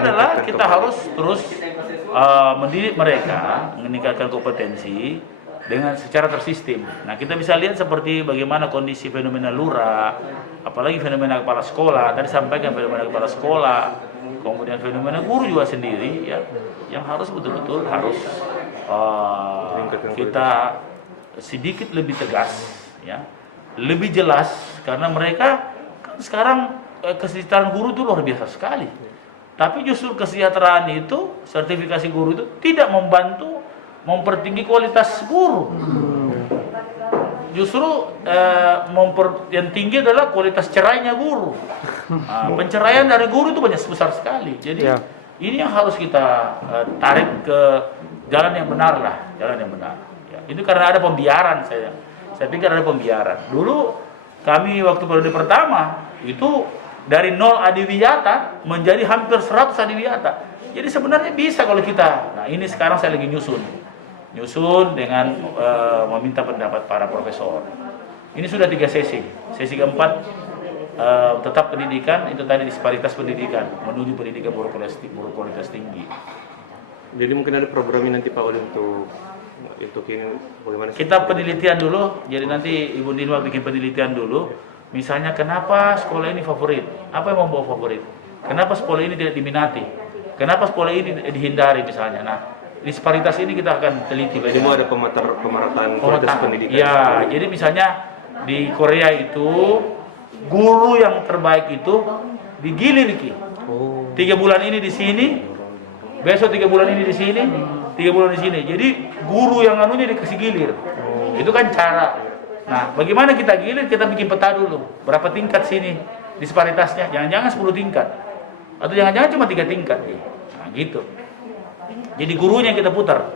adalah kita harus terus mendidik mereka, meningkatkan kompetensi dengan secara tersistem. Nah, kita bisa lihat seperti bagaimana kondisi fenomena lurah, apalagi fenomena kepala sekolah. Tadi sampaikan fenomena kepala sekolah, kemudian fenomena guru juga sendiri, ya, yang harus betul-betul harus kita sedikit lebih tegas, ya, lebih jelas, karena mereka kan sekarang kesejahteraan guru itu luar biasa sekali. Tapi justru kesejahteraan itu, sertifikasi guru itu tidak membantu mempertinggi kualitas guru. Justru yang tinggi adalah kualitas cerainya guru. Penceraian dari guru itu banyak besar sekali. Jadi ini yang harus kita tarik ke jalan yang benar lah, jalan yang benar. Ya, itu karena ada pembiaran saya pikir ada pembiaran. Dulu kami waktu periode pertama itu dari 0 adiwiyata menjadi hampir 100 adiwiyata. Jadi sebenarnya bisa kalau kita. Nah, ini sekarang saya lagi nyusun dengan meminta pendapat para profesor. Ini sudah 3 sesi. Sesi keempat tetap pendidikan, itu tadi disparitas pendidikan menuju pendidikan berkualitas tinggi. Jadi mungkin ada programnya nanti Pak Oli untuk ini bagaimana? Kita penelitian dulu. Jadi nanti Ibu Ninwa bikin penelitian dulu. Misalnya kenapa sekolah ini favorit? Apa yang membawa favorit? Kenapa sekolah ini tidak diminati? Kenapa sekolah ini dihindari misalnya? Nah, disparitas ini kita akan teliti. Jadi mau ada pemerataan kualitas pendidikan. Ya, jadi misalnya di Korea itu guru yang terbaik itu digilir Ki. 3 bulan ini di sini, besok 3 bulan ini di sini, 3 bulan di sini. Jadi guru yang anunya dikasih gilir. Itu kan cara. Nah, bagaimana kita gilir? Kita bikin peta dulu. Berapa tingkat sini disparitasnya? Jangan-jangan 10 tingkat. Atau jangan-jangan cuma 3 tingkat. Nah, gitu. Jadi gurunya kita putar.